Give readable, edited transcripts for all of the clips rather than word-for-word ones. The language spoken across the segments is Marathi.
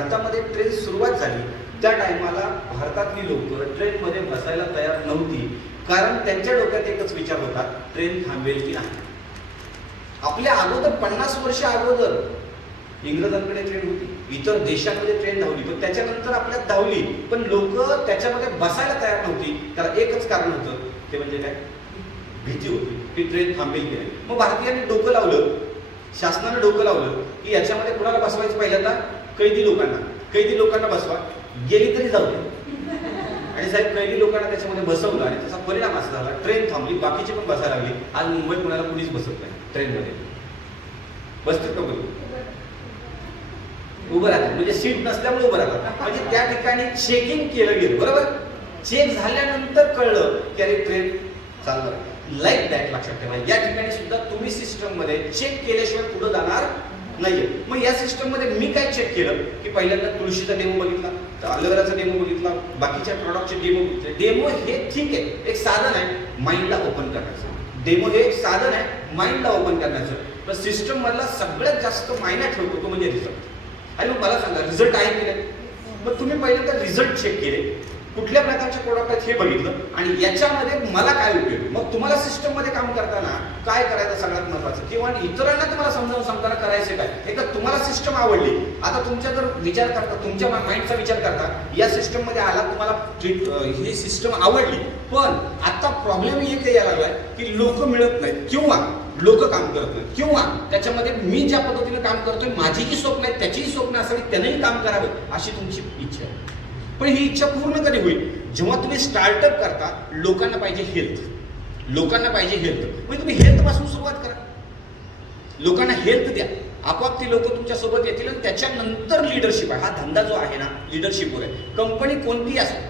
भारतामध्ये ट्रेन सुरुवात झाली त्या टायमाला भारतातली लोक ट्रेनमध्ये बसायला तयार नव्हती, कारण त्यांच्या डोक्यात एकच विचार होता, ट्रेन थांबेल की नाही. आपल्या अगोदर 50 वर्ष अगोदर इंग्रजांकडे ट्रेन होती, इतर देशांमध्ये ट्रेन धावली, पण त्याच्यानंतर आपल्यात धावली, पण लोक त्याच्यामध्ये बसायला तयार नव्हती. त्याला एकच कारण होतं, ते म्हणजे काय, भीती होती की ट्रेन थांबेल की नाही. मग भारतीयांनी डोकं लावलं, शासनानं डोकं लावलं की याच्यामध्ये कुणाला बसवायचं, पहिल्यांदा कैदी लोकांना बसवा, गेली तरी जाऊ दे. आणि साहेब कैदी लोकांना त्याच्यामध्ये बसवलं आणि त्याचा परिणाम असा झाला, ट्रेन थांबली, बाकीची पण बसायला लागली. आज मुंबईत कुणाला कुणीच बसत नाही ट्रेनमध्ये. बसतात का कोणी? उभं राहतात, म्हणजे सीट नसल्यामुळे उभं राहतात. म्हणजे त्या ठिकाणी चेकिंग केलं गेलं, बरोबर. चेक झाल्यानंतर कळलं की अरे ट्रेन चालणार. लाईक दॅट लक्षात ठेवा, या ठिकाणी सुद्धा तुम्ही सिस्टम मध्ये चेक केल्याशिवाय पुढे जाणार नाहीये. मग या सिस्टम मध्ये मी काय चेक केलं की पहिल्यांदा तुळशीचा डेमो बघितला, अलोवेराचा डेमो बघितला, बाकीच्या प्रॉडक्टचे डेमो बघितले. डेमो हे ठीक आहे, एक साधन आहे माइंडला ओपन करण्याचं. डेमो हे एक साधन आहे माइंडला ओपन करण्याचं. पण सिस्टम मधला सगळ्यात जास्त मायना ठेवतो तो म्हणजे रिझल्ट. आणि मग मला सांगा रिझल्ट आहे की नाही. मग तुम्ही पहिल्यांदा रिझल्ट चेक केले, कुठल्या प्रकारचे प्रोडक्ट आहेत हे बघितलं, आणि याच्यामध्ये मला काय उपयोग. मग तुम्हाला सिस्टम मध्ये काम करताना काय करायचं सगळ्यात महत्वाचं, किंवा इतरांना तुम्हाला समजावून सांगताना करायचे काय. एक तुम्हाला सिस्टम आवडली, आता तुमच्या जर विचार करता, तुमच्या माइंडचा विचार करता, या सिस्टम मध्ये आला, तुम्हाला ही सिस्टम आवडली, पण आता प्रॉब्लेम एक यायला लागलाय की लोक मिळत नाहीत, किंवा लोक काम करत नाहीत, किंवा त्याच्यामध्ये मी ज्या पद्धतीने काम करतोय माझीही स्वप्न आहेत, त्याचीही स्वप्न असावी, त्यानेही काम करावं अशी तुमची इच्छा आहे. पण ही इच्छा पूर्ण कधी होईल, जेव्हा तुम्ही स्टार्टअप करता. लोकांना पाहिजे हेल्थ, मग तुम्ही हेल्थ पासून सुरुवात करा. लोकांना हेल्थ द्या, आपोआप ती लोक तुमच्या सोबत येतील. आणि त्याच्यानंतर लिडरशिप आहे. हा धंदा जो आहे ना लिडरशिपवर आहे. कंपनी कोणतीही असो,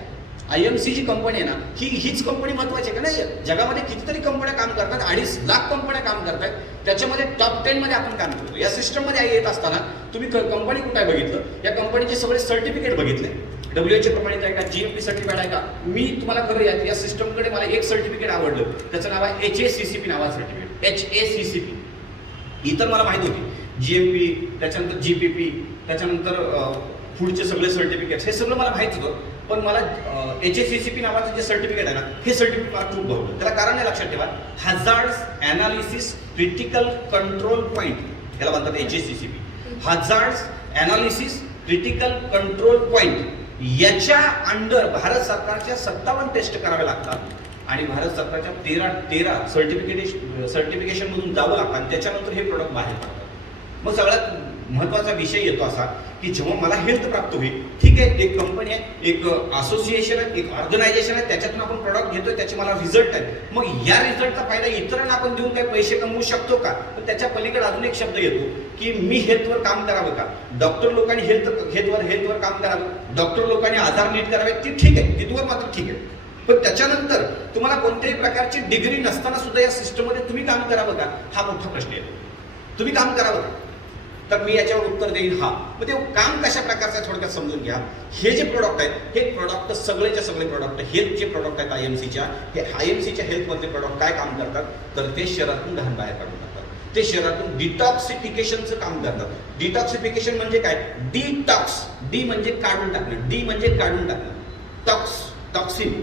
IMC जी कंपनी आहे ना, हीच कंपनी महत्वाची आहे का नाही. जगामध्ये कितीतरी कंपन्या काम करतात, 2.5 लाख कंपन्या काम करतात, त्याच्यामध्ये टॉप 10 मध्ये आपण काम करतो. या सिस्टम मध्ये येत असताना तुम्ही कंपनी कुठे बघितलं, या कंपनीचे सगळे सर्टिफिकेट बघितले, WHO प्रमाणित आहे का, GMP सर्टिफाईड आहे का. मी तुम्हाला खरं या सिस्टमकडे मला एक सर्टिफिकेट आवडलं, त्याचं नाव आहे HACCP नावाचं सर्टिफिकेट. HACCP इतर मला माहित होती, GMP, त्याच्यानंतर GPP, त्याच्यानंतर पुढचे सगळे सर्टिफिकेट्स, हे सगळं मला माहित होतं. पण मला HACCP नावाचं जे सर्टिफिकेट आहे ना, हे सर्टिफिकेट मला खूप भावलं. त्याला कारण आहे, लक्षात ठेवा, hazards analysis critical control point, याला म्हणतात HACCP. Hazards analysis critical control point, याच्या अंडर भारत सरकारच्या 57 टेस्ट कराव्या लागतात, आणि भारत सरकारच्या 13 सर्टिफिकेशन मधून जावं लागतं, आणि त्याच्यानंतर हे प्रोडक्ट बाहेर पडतात. मग सगळ्यात महत्वाचा विषय येतो असा की जेव्हा मला हेल्थ प्राप्त होईल, ठीक आहे, एक कंपनी आहे, एक असोसिएशन आहे, एक ऑर्गनायझेशन आहे, त्याच्यातून आपण प्रॉडक्ट घेतोय, त्याचे मला रिझल्ट आहे. मग या रिझल्टचा फायदा इतरांना आपण देऊन काही पैसे कमवू शकतो का. पण त्याच्या पलीकडे अजून एक शब्द येतो की मी हेल्थवर काम करावं का. डॉक्टर लोकांनी हेल्थवर काम करावं, डॉक्टर लोकांनी आजार नीट करावे, ती ठीक आहे, तिथवर मात्र ठीक आहे. पण त्याच्यानंतर तुम्हाला कोणत्याही प्रकारची डिग्री नसताना सुद्धा या सिस्टममध्ये तुम्ही काम करावं का, हा मोठा प्रश्न येतो. तुम्ही काम करावं का, तर मी याच्यावर उत्तर देईन हा. मग ते काम कशा प्रकारचं थोडक्यात समजून घ्या. हे जे प्रोडक्ट आहेत, हे प्रोडक्ट सगळेचे सगळे प्रोडक्ट, हेल्थचे प्रोडक्ट आहेत IMCच्या, हे IMCच्या हेल्थमधले प्रोडक्ट काय काम करतात, तर ते शरीरातून घाण बाहेर काढून टाकतात. ते शरीरातून डिटॉक्सिफिकेशनचं काम करतात. डिटॉक्सिफिकेशन म्हणजे काय, डिटॉक्स, डी म्हणजे काढून टाकणं, डी म्हणजे काढून टाकणं, टॉक्सिन,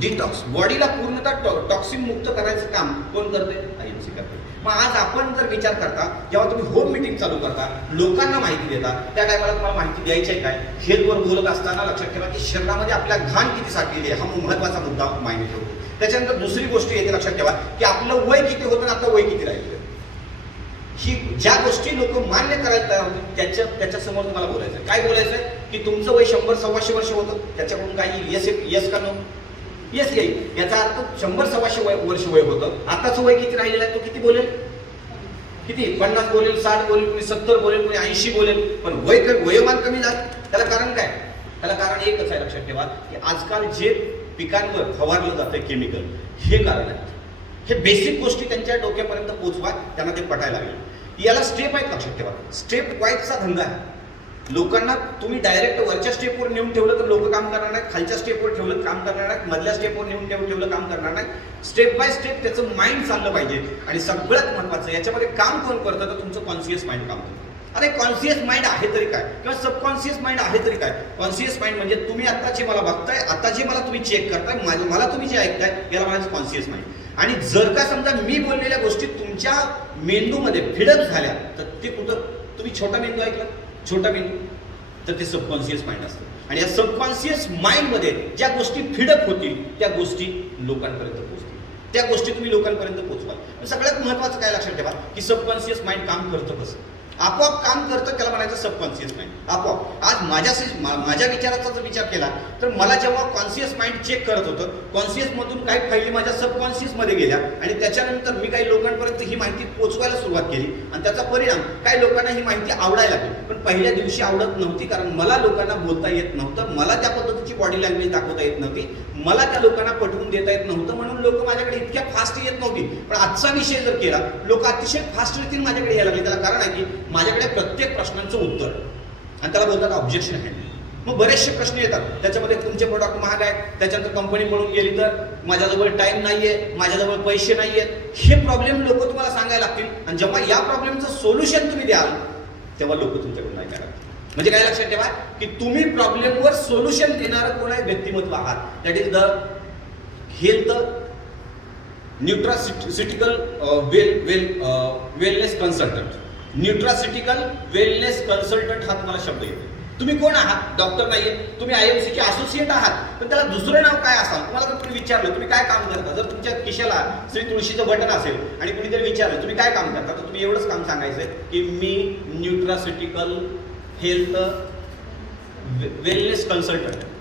डिटॉक्स, बॉडीला पूर्णतः टॉक्सिन मुक्त करायचं काम कोण करते, IMC करते. मग आज आपण जर विचार करता, जेव्हा तुम्ही होम मीटिंग चालू करता, लोकांना माहिती देता, त्या टायमाला तुम्हाला माहिती द्यायची आहे काय, हेल्थवर बोलत असताना लक्षात ठेवा की शरीरामध्ये आपल्या घाण किती साठलेली आहे, हा महत्वाचा मुद्दा माहिती ठेवतो. त्याच्यानंतर दुसरी गोष्ट येते लक्षात ठेवा की आपलं वय किती होतं, आता वय किती राहिलं. ही ज्या गोष्टी लोक मान्य करायला तयार होते, त्याच्या समोर तुम्हाला बोलायचं. काय बोलायचं की तुमचं वय 100-125 वर्ष होतं, त्याच्याकडून काही यस का नो, येस येईल. याचा अर्थ 100-125 वर्ष वय होतं. आताच वय किती राहिलेलं आहे, तो किती बोलेल, किती 50 बोलेल, 60 बोलेल, कोणी 70 बोलेल, कोणी 80 बोलेल, पण वयोमान कमी झालं. त्याला कारण काय, त्याला कारण एकच आहे, लक्षात ठेवा की आजकाल जे पिकांवर फवारलं जातं केमिकल, हे कारण आहे. हे बेसिक गोष्टी त्यांच्या डोक्यापर्यंत पोहोचवा, त्यांना ते पटायला लागेल. याला स्टेप आहेत, लक्षात ठेवा. स्टेप वाईजचा धंदा आहे. लोकांना तुम्ही डायरेक्ट वरच्या स्टेपवर नेऊन ठेवलं तर लोक काम करणार नाहीत, खालच्या स्टेपवर ठेवलं काम करणार नाहीत, मधल्या स्टेपवर नेऊन ठेवलं काम करणार नाही. स्टेप बाय स्टेप त्याचं माइंड चाललं पाहिजे. आणि सगळ्यात महत्वाचं याच्यामध्ये काम कोण करतं, तर तुमचं कॉन्शियस माइंड काम करतं. अरे कॉन्शियस माइंड आहे तरी काय, किंवा सबकॉन्शियस माइंड आहे तरी काय? कॉन्शियस माइंड म्हणजे तुम्ही आता जे मला बघताय, आता जे मला तुम्ही चेक करताय, मला तुम्ही जे ऐकताय, याला म्हणायचं कॉन्शियस माइंड. आणि जर का समजा मी बोललेल्या गोष्टी तुमच्या मेंदूमध्ये फिडअप झाल्या, तर ते कुठं, तुम्ही छोटा मेंदू ऐकला, छोटा मेंदू, तर ते सबकॉन्शियस माइंड असतं. आणि या सबकॉन्शियस माइंडमध्ये ज्या गोष्टी फिडअप होतील त्या गोष्टी लोकांपर्यंत पोहोचतील, त्या गोष्टी तुम्ही लोकांपर्यंत पोहोचवाल. सगळ्यात महत्त्वाचं काय लक्षात ठेवा की सबकॉन्शियस माइंड काम करतं कसं, आपोआप काम करतं, त्याला म्हणायचं सबकॉन्शियस माइंड. आपोआप आज माझ्या विचाराचा जर विचार केला तर मला जेव्हा कॉन्शियस माइंड चेक करत होतं, कॉन्शियस मधून काही फायली माझ्या सबकॉन्शियस मध्ये गेल्या आणि त्याच्यानंतर मी काही लोकांपर्यंत ही माहिती पोहोचवायला सुरुवात केली आणि त्याचा परिणाम काही लोकांना ही माहिती आवडायला लागली. पण पहिल्या दिवशी आवडत नव्हती, कारण मला लोकांना बोलता येत नव्हतं, मला त्या पद्धतीची बॉडी लँग्वेज दाखवता येत नव्हती, मला त्या लोकांना पटवून देता येत नव्हतं, म्हणून लोक माझ्याकडे इतक्या फास्ट येत नव्हती. पण आजचा विषय जर केला, लोक अतिशय फास्ट रीतीने माझ्याकडे यायला लागले. त्याला कारण आहे की माझ्याकडे प्रत्येक प्रश्नांचं उत्तर, आणि त्याला बोलतात ऑब्जेक्शन हँडल. मग बरेचसे प्रश्न येतात, त्याच्यामध्ये तुमचे प्रोडक्ट महाग आहे, त्याच्यानंतर कंपनी पळून गेली तर, माझ्याजवळ टाइम नाहीये, माझ्याजवळ पैसे नाहीयेत, हे प्रॉब्लेम लोक तुम्हाला सांगायला लागतील. आणि जेव्हा या प्रॉब्लेमचं सोल्युशन तुम्ही द्याल तेव्हा लोक तुमच्याकडून नाही करा. म्हणजे काय लक्षात ठेवा की तुम्ही प्रॉब्लेमवर सोल्युशन देणारं कोण आहे व्यक्तिमत्व आहात. That is the health nutraceutical wellness consultant. Nutraceutical wellness consultant हा तुम्हाला शब्द येतो. तुम्ही कोण आहात? डॉक्टर नाहीये, तुम्ही IMC चे असोसिएट आहात, पण त्याला दुसरं नाव काय असाल? तुम्हाला जर तुम्ही विचारलं तुम्ही काय काम करता, जर तुमच्या खिशाला श्री तुळशीचं बटन असेल आणि कुणीतरी विचारलं तुम्ही काय काम करता, तर तुम्ही एवढंच काम सांगायचंय की मी न्यूट्रासिटिकल हेल्थ वेलनेस कन्सल्टंट आहे,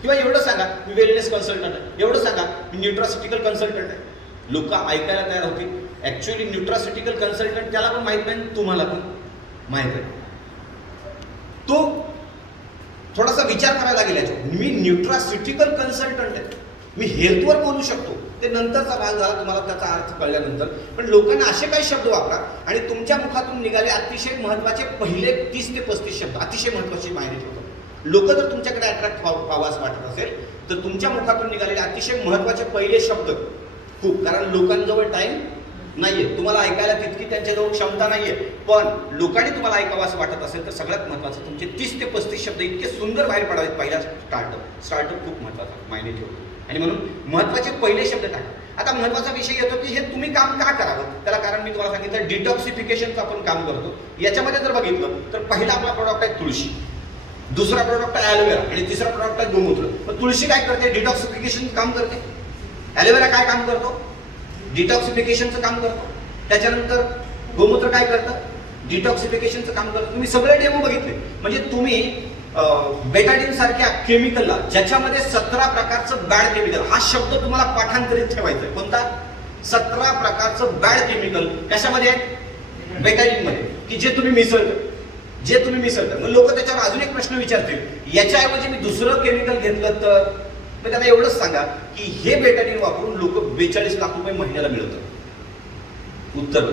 किंवा एवढं सांगा मी वेलनेस कन्सल्टंट आहे, एवढं सांगा मी न्यूट्रासिटिकल कन्सल्टंट आहे. लोक ऐकायला तयार होतील. ऍक्च्युअली न्यूट्रासिटिकल कन्सल्टंट त्याला पण माहित नाही, तुम्हाला पण माहित आहे. तो थोडासा विचार करायला लागेल याच्यावर. मी न्यूट्रासिटिकल कन्सल्टंट आहे, मी हेल्थवर बोलू शकतो, ते नंतरचा भाग झाला, तुम्हाला त्याचा अर्थ कळल्यानंतर. पण लोकांना असे काही शब्द वापरा आणि तुमच्या मुखातून निघाले अतिशय महत्वाचे पहिले 30 ते 35 शब्द, अतिशय महत्वाची माहिती ठेवतात. लोक जर तुमच्याकडे अट्रॅक्ट व्हावास वाटत असेल तर तुमच्या मुखातून निघालेले अतिशय महत्वाचे पहिले शब्द खूप, कारण लोकांजवळ टाइम नाहीये, तुम्हाला ऐकायला तितकी त्यांच्याजवळ क्षमता नाहीये. पण लोकांनी तुम्हाला ऐकावं असं वाटत असेल तर सगळ्यात महत्वाचं तुमचे 30 ते 35 शब्द इतके सुंदर बाहेर पडावेत. पहिला स्टार्टअप खूप महत्वाचा मायने ठेवतो, आणि म्हणून महत्वाचे पहिले शब्द टाका. आता महत्वाचा विषय येतो की हे तुम्ही काम का करावं, त्याला कारण मी तुम्हाला सांगितलं डिटॉक्सिफिकेशनचं आपण काम करतो. याच्यामध्ये जर बघितलं तर पहिला आपला प्रोडक्ट आहे तुळशी, दुसरा प्रोडक्ट आहे ॲलोवेरा आणि तिसरा प्रोडक्ट आहे गोमूत्र. पण तुळशी काय करते? डिटॉक्सिफिकेशन काम करते. ॲलोवेरा काय काम करतो? डिटॉक्सिफिकेशनचं काम करतो. त्याच्यानंतर गोमूत्र काय करतं? डिटॉक्सिफिकेशनचं काम करतं. तुम्ही सगळे डेमो बघितले. म्हणजे तुम्ही बेटाडीन सारख्या केमिकलला, ज्याच्यामध्ये 17 प्रकारचं बॅड केमिकल, हा शब्द तुम्हाला पाठांतरित ठेवायचा आहे. कोणता? 17 प्रकारचं बॅड केमिकल कशामध्ये आहे? बेटाडीन मध्ये, की जे तुम्ही मिसळता. मग लोक त्याच्यावर अजून एक प्रश्न विचारतील, याच्याऐवजी मी दुसरं केमिकल घेतलं तर? मग त्यांना एवढंच सांगा की हे बेटाडीन वापरून लोक 42 लाख रुपये महिन्याला मिळवतात. उत्तर,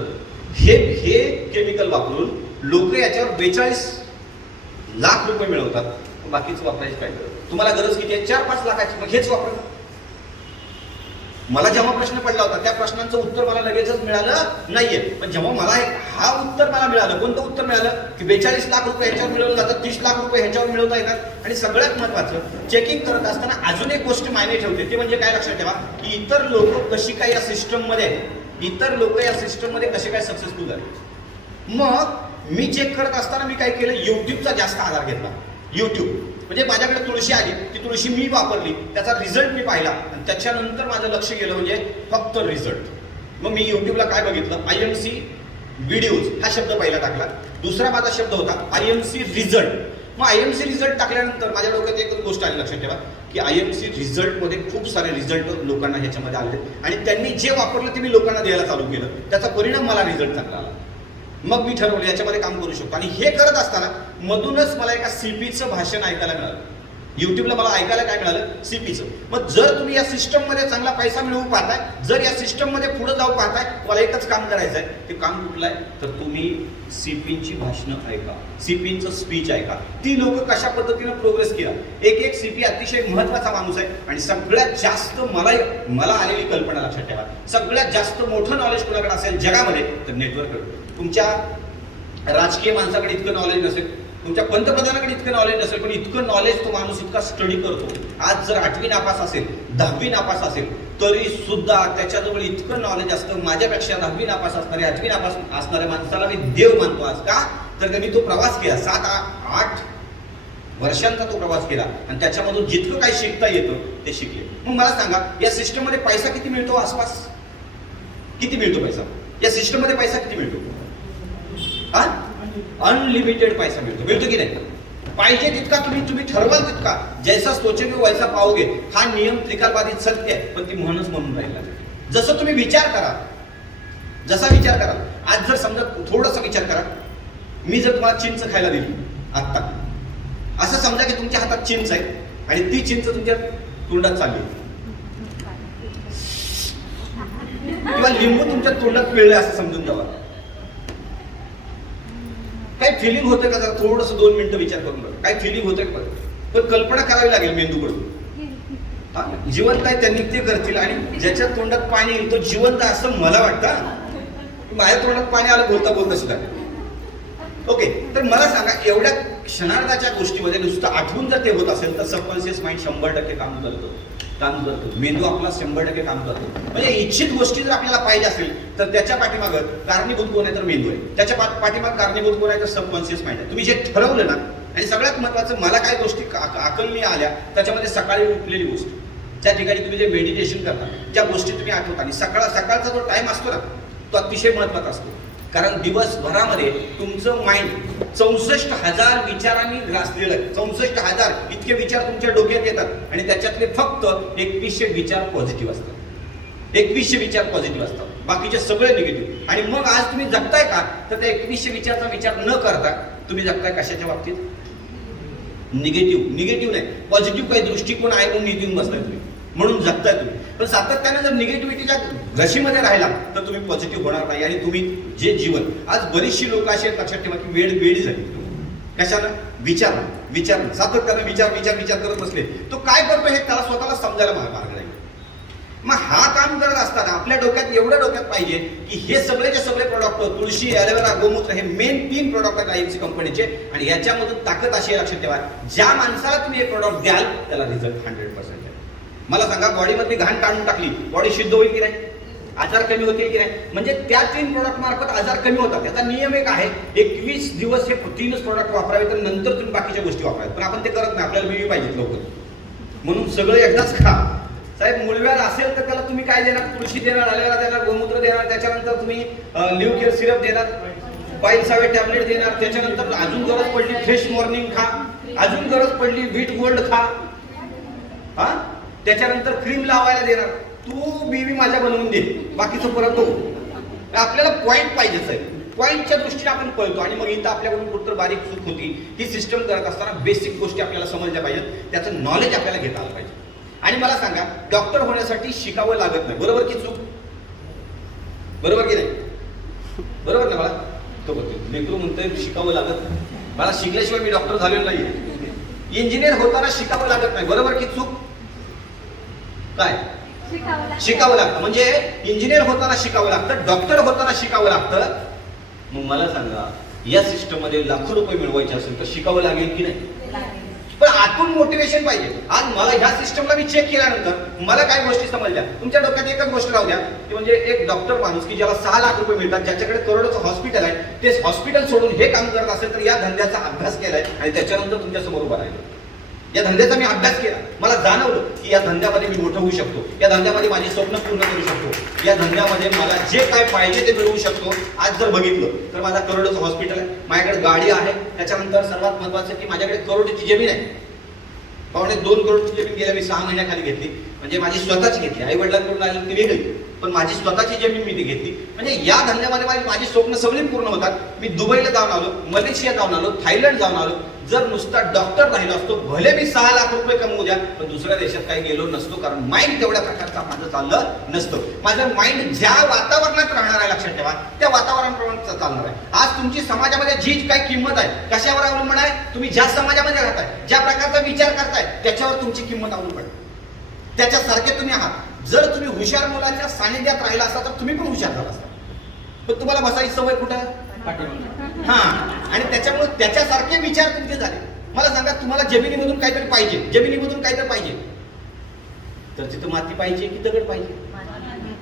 हे केमिकल वापरून लोक याच्यावर 42 लाख रुपये मिळवतात. बाकीचं वापरायची काय गरज? तुम्हाला गरज किती आहे? 4-5 लाखाची. मग हेच वापरा. मला जेव्हा प्रश्न पडला होता त्या प्रश्नांचं उत्तर मला लगेचच मिळालं नाहीये. पण जेव्हा मला हा उत्तर मला मिळालं, कोणतं उत्तर मिळालं की 42 लाख रुपये ह्याच्यावर मिळवलं जातं, 30 लाख रुपये ह्याच्यावर मिळवता येतात. आणि सगळ्यात महत्वाचं, चेकिंग करत असताना अजून एक गोष्ट मायने ठेवते, ते म्हणजे काय लक्षात ठेवा की इतर लोक कशी काय या सिस्टममध्ये कसे काय सक्सेसफुल झाले. मग मी चेक करत असताना मी काय केलं, युट्यूबचा जास्त आधार घेतला. युट्यूब म्हणजे माझ्याकडे तुळशी आली, ती तुळशी मी वापरली, त्याचा रिझल्ट मी पाहिला आणि त्याच्यानंतर माझं लक्ष गेलं म्हणजे फक्त रिझल्ट. मग मी युट्यूबला काय बघितलं, IMC व्हिडिओज हा शब्द पहिला टाकला. दुसरा माझा शब्द होता IMC रिझल्ट. मग IMC रिझल्ट टाकल्यानंतर माझ्या डोक्यात एकच गोष्ट आली, लक्षात ठेवा की IMC रिझल्टमध्ये खूप सारे रिझल्ट लोकांना ह्याच्यामध्ये आले आणि त्यांनी जे वापरलं ते मी लोकांना द्यायला चालू केलं. त्याचा परिणाम मला रिझल्ट चांगला आला. मग मी ठरवलं याच्यामध्ये काम करू शकतो. आणि हे करत असताना मधूनच मला एका CPचं भाषण ऐकायला मिळालं. युट्यूबला मला ऐकायला काय मिळालं? CPचं. मग जर तुम्ही या सिस्टममध्ये चांगला पैसा मिळवू पाहताय, जर या सिस्टममध्ये पुढे जाऊ पाहताय, तुम्हाला एकच काम करायचं आहे. ते काम कुठलं आहे? तर तुम्ही CPची भाषणं ऐका, CPचं स्पीच ऐका. ती लोक कशा पद्धतीनं प्रोग्रेस केला. एक CP अतिशय महत्वाचा माणूस आहे. आणि सगळ्यात जास्त मला आलेली कल्पना लक्षात ठेवा, सगळ्यात जास्त मोठं नॉलेज कोणाकडे असेल जगामध्ये तर नेटवर्क. तुमच्या राजकीय माणसाकडे इतकं नॉलेज नसेल, तुमच्या पंतप्रधानाकडे इतकं नॉलेज नसेल, पण इतकं नॉलेज तो माणूस इतका स्टडी करतो. आज जर 8वी नापास असेल, 10वी नापास असेल, तरी सुद्धा त्याच्याजवळ इतकं नॉलेज असतं. माझ्यापेक्षा 10वी नापास असणारे, 8वी नापास असणाऱ्या माणसाला मी देव मानतो. आज का तर मी तो प्रवास केला, 7-8 वर्षांचा तो प्रवास केला आणि त्याच्यामधून जितकं काही शिकता येतं ते शिकले. मग मला सांगा, या सिस्टम मध्ये पैसा किती मिळतो? आसपास किती मिळतो पैसा? या सिस्टम मध्ये पैसा किती मिळतो? अनलिमिटेड पैसा मिळतो की नाही? पाहिजे तितका तुम्ही ठरवाल तितका. जैसा सोचेगे वैसा पाओगे, हा नियम त्रिकालबाधित सत्य आहे, पण ती म्हणूनच म्हणून राहिला. जसं तुम्ही विचार करा, जसा विचार कराल. आज जर समजा थोडासा विचार करा, मी जर तुम्हाला चिंच खायला दिली आत्ता, असं समजा की तुमच्या हातात चिंच आहे आणि ती चिंच तुमच्या तोंडात चालली, किंवा लिंबू तुमच्या तोंडात पिळले असं समजून जावा. काय फिलिंग होतं का? जरा थोडस 2 मिनिटं विचार करून बघा, काय फिलिंग होतं का? पण कल्पना करावी लागेल मेंदूकडून. जिवंत आहे त्यांनी ते करतील, आणि ज्याच्या तोंडात पाणी येईल तो जिवंत असं मला वाटतं. माझ्या तोंडात पाणी आलं बोलता बोलता सुद्धा. ओके, तर मला सांगा, एवढ्या क्षणार्धाच्या गोष्टीमध्ये नुसतं आठवून जर ते होत असेल तर सबकॉन्शियस माइंड 100% काम करतो. मेंदू आपला 100% काम करतो. म्हणजे इच्छित गोष्टी जर आपल्याला पाहिजे असेल तर त्याच्या पाठीमागं कारणीभूत कोण आहे? तर मेंदू आहे. त्याच्या पाठीमाग कारणीभूत कोण आहे? तर सबकॉन्शियस माइंड आहे. तुम्ही जे ठरवलं ना, आणि सगळ्यात महत्वाचं, मला काय गोष्टी आकलनीय आल्या त्याच्यामध्ये सकाळी उठलेली गोष्ट, त्या ठिकाणी तुम्ही जे मेडिटेशन करता, ज्या गोष्टी तुम्ही आठवता, आणि सकाळचा जो टाइम असतो ना, तो अतिशय महत्वाचा असतो. कारण दिवसभरामध्ये तुमचं माइंड 64,000 विचारांनी ग्रासलेलं आहे. 64,000 इतके विचार तुमच्या डोक्यात येतात, आणि त्याच्यातले फक्त 2100 विचार पॉझिटिव्ह असतात. 2100 विचार पॉझिटिव्ह असतात, बाकीचे सगळे निगेटिव्ह. आणि मग आज तुम्ही जगताय का? तर त्या 2100 विचारचा विचार न करता तुम्ही जगताय कशाच्या बाबतीत? निगेटिव्ह नाही, पॉझिटिव्ह काही दृष्टिकोन आहे म्हणून निघून बसताय तुम्ही, म्हणून जगताय तुम्ही. पण सातत्याने जर निगेटिव्हिटीच्या रशीमध्ये राहिला तर तुम्ही पॉझिटिव्ह होणार नाही. आणि तुम्ही जे जीवन, आज बरीचशी लोक अशी आहेत, लक्षात ठेवा की वेळी झाली. कशानं? विचार सातत्यानं विचार करत बसले. तो काय करतो हे त्याला स्वतःला समजायला मार्ग नाही. मग हा काम करत असताना आपल्या डोक्यात एवढं पाहिजे की हे सगळेचे सगळे प्रोडक्ट, तुळशी, ॲलोवेरा, गोमूत्र, हे मेन 3 प्रोडक्ट आहेत आईएमसी कंपनीचे. आणि याच्यामधून ताकद अशी आहे, लक्षात ठेवा, ज्या माणसाला तुम्ही हे प्रोडक्ट द्याल त्याला रिझल्ट 100% आहे. मला सांगा, बॉडीमधली घाण काढून टाकली, बॉडी शुद्ध होईल की नाही? आजार कमी होतील की नाही? म्हणजे त्या 3 प्रोडक्ट मार्फत आजार कमी होतात. त्याचा नियम एक आहे, 21 दिवस हे 3च प्रोडक्ट वापरावे, तर नंतर तुम्ही बाकीच्या गोष्टी वापराव्यात. पण आपण ते करत नाही, आपल्याला बीवी पाहिजे लवकर, म्हणून सगळं एकदाच खा. साहेब, मूळव्याध असेल तर त्याला तुम्ही काय देणार? तुळशी देणार, ॲलोवेरा देणार, गोमूत्र देणार, त्याच्यानंतर तुम्ही लिव्ह केअर सिरप देणार, पाईल्सावे टॅबलेट देणार, त्याच्यानंतर अजून गरज पडली फ्रेश मॉर्निंग खा, अजून गरज पडली व्हीट गोल्ड खा, त्याच्यानंतर क्रीम लावायला देणार. तू बीवी माझ्या बनवून दे, बाकीचं परत हो. आपल्याला पॉईंट पाहिजेच आहे, पॉईंटच्या दृष्टीने आपण पळतो. आणि मग इथं आपल्याकडून कुठं बारीक चूक होती. ही सिस्टम करत असताना बेसिक गोष्टी आपल्याला समजल्या पाहिजेत, त्याचं नॉलेज आपल्याला घेता आलं पाहिजे. आणि मला सांगा, डॉक्टर होण्यासाठी शिकावं लागत नाही, बरोबर की चूक? बरोबर की नाही? बरोबर ना? मला तो बोलतो लेकरू म्हणतोय शिकावं लागत नाही, मला शिकल्याशिवाय मी डॉक्टर झालेलो नाही. इंजिनियर होताना शिकावं लागत नाही, बरोबर की चूक? काय शिकावं लागतं? म्हणजे इंजिनियर होताना शिकावं लागतं, डॉक्टर होताना शिकावं लागतं. मग मला सांगा, या सिस्टम मध्ये लाखो रुपये मिळवायचे असेल तर शिकावं लागेल की नाही? पण आतून मोटिवेशन पाहिजे. आज मला ह्या सिस्टमला मी चेक केल्यानंतर मला काय गोष्टी समजल्या. तुमच्या डोक्यात एकच गोष्ट राहू द्या, की म्हणजे एक डॉक्टर माणूस की ज्याला 6 लाख रुपये मिळतात, ज्याच्याकडे करोडोचं हॉस्पिटल आहे, ते हॉस्पिटल सोडून हे काम करत असेल तर या धंद्याचा अभ्यास केलाय आणि त्याच्यानंतर तुमच्या समोर उभा राहिलो. या धंद्याचा मी अभ्यास केला, मला जाणवलं की या धंद्यामध्ये मी मोठं होऊ शकतो, या धंद्यामध्ये माझी स्वप्न पूर्ण करू शकतो, या धंद्यामध्ये मला जे काय पाहिजे ते मिळवू शकतो. आज जर बघितलं तर माझा करोडोचं हॉस्पिटल आहे, माझ्याकडे गाडी आहे, त्याच्यानंतर सर्वात महत्वाचं की माझ्याकडे करोडची जमीन आहे. 2.25 करोडची जमीन गेल्या मी 6 महिन्याखाली घेतली, म्हणजे माझी स्वतःची घेतली. आई वडिलांकडून आली ती वेगळी, पण माझी स्वतःची जमीन मी ती घेतली. म्हणजे या धंद्यामध्ये माझी स्वप्न सगळी पूर्ण होतात. मी दुबईला जाऊन आलो, मलेशिया जाऊन आलो, थायलंड जाऊन आलो. जर नुसता डॉक्टर राहिलो असतो, भले मी 6 लाख रुपये कमवू द्या, पण दुसऱ्या देशात काही गेलो नसतो, कारण माइंड तेवढ्या प्रकारचा माझं चाललं नसतं. माझं माइंड ज्या वातावरणात राहणार आहे, लक्षात ठेवा, त्या वातावरणाप्रमाणे चालणार आहे. आज तुमची समाजामध्ये जी काही किंमत आहे, कशावर अवलंबून आहे? तुम्ही ज्या समाजामध्ये राहताय, ज्या प्रकारचा विचार करताय, त्याच्यावर तुमची किंमत अवलंबून आहे. त्याच्यासारखे तुम्ही आहात. जर तुम्ही हुशार मुलाच्या सानिध्यात राहिला असता तर तुम्ही पण हुशार झाला असता, पण तुम्हाला बसायची सवय कुठं? हा, आणि त्याच्यामुळे त्याच्यासारखे विचार तुमचे झाले. मला सांगा, तुम्हाला जमिनीमधून काहीतरी पाहिजे, जमिनीमधून काहीतरी पाहिजे, तर तिथं माती पाहिजे की दगड पाहिजे?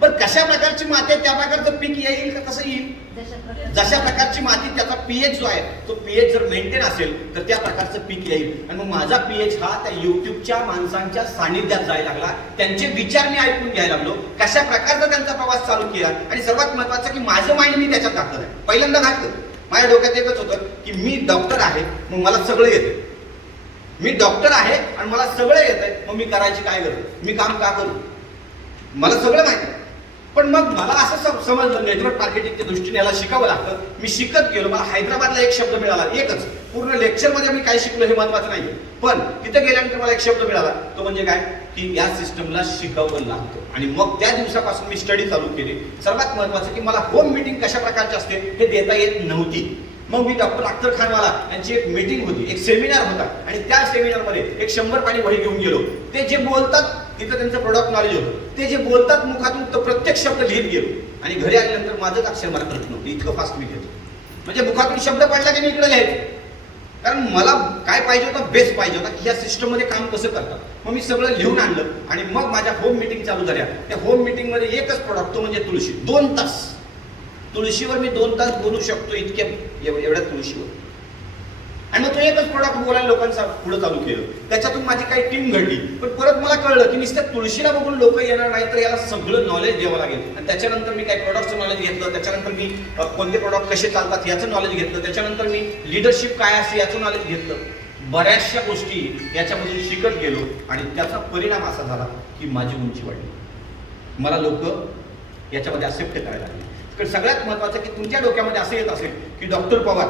पण कशा प्रकारची माती आहे त्या प्रकारचं पीक येईल का कसं येईल? जशा प्रकारची माती, त्याचा पीएच जो आहे तो पीएच जर मेंटेन असेल तर त्या प्रकारचं पीक येईल. आणि मग माझा पीएच हा त्या युट्यूबच्या माणसांच्या सानिध्यात जायला लागला, त्यांचे विचार मी ऐकून घ्यायला लागलो, कशा प्रकारचा त्यांचा प्रवास चालू केला. आणि सर्वात महत्वाचं की माझं माइंड मी त्याच्यात घातलं नाही. पहिल्यांदा घातलं, माझ्या डोक्यात एकच होतं की मी डॉक्टर आहे, मग मला सगळं येतं. मी डॉक्टर आहे आणि मला सगळं येतंय, मग मी करायची काय गरज, मी काम का करू, मला सगळं माहिती. पण मग मला असं समजलं नेटवर्क मार्केटिंगच्या दृष्टीने याला शिकावं लागतं. मी शिकत गेलो. मला हैदराबादला एक शब्द मिळाला, एकच. पूर्ण लेक्चरमध्ये मी काय शिकलो हे महत्वाचं नाही, पण तिथे गेल्यानंतर मला एक शब्द मिळाला, तो म्हणजे काय की या सिस्टमला शिकावं लागतं. आणि मग त्या दिवसापासून मी स्टडी चालू केली. सर्वात महत्वाचं की मला होम मीटिंग कशा प्रकारची असते हे देता येत नव्हती. मग मी डॉक्टर अख्तर खानवाला यांची एक मीटिंग होती, एक सेमिनार होता, आणि त्या सेमिनारमध्ये एक 100 पानी वही घेऊन गेलो. ते जे बोलतात तिथं त्यांचं प्रोडक्ट नॉलेज होतं, ते जे बोलतात मुखातून तो प्रत्येक शब्द लिहित गेलो. आणि घरी आल्यानंतर माझंच अक्षर मला कळत नव्हतं, इतकं फास्ट मी घेतो. म्हणजे मुखातून शब्द पडला की मी इकडे लिहायचो, कारण मला काय पाहिजे होतं, बेस पाहिजे होता की या सिस्टममध्ये काम कसं करतात. मग मी सगळं लिहून आणलं आणि मग माझ्या होम मीटिंग चालू झाल्या. त्या होम मीटिंगमध्ये एकच प्रोडक्ट, तो म्हणजे तुळशी. 2 तास तुळशीवर मी 2 तास बोलू शकतो, इतक्या एवढ्या तुळशीवर. आणि मग तो एकच प्रोडक्ट बोलायला लोकांचा पुढे चालू केलं. त्याच्यातून माझी काही टीम घडली. पण परत मला कळलं की नुसत्या तुळशीला बघून लोक येणार नाही, तर याला सगळं नॉलेज द्यावं लागेल. आणि त्याच्यानंतर मी काही प्रोडक्टचं नॉलेज घेतलं, त्याच्यानंतर मी कोणते प्रोडक्ट कसे चालतात याचं नॉलेज घेतलं, त्याच्यानंतर मी लिडरशिप काय असते याचं नॉलेज घेतलं. बऱ्याचशा गोष्टी याच्यामधून शिकत गेलो आणि त्याचा परिणाम असा झाला की माझी उंची वाढली. मला लोक याच्यामध्ये असेप्ट करायला लागले. तर सगळ्यात महत्वाचं की तुमच्या डोक्यामध्ये असं येत असेल की डॉक्टर पवार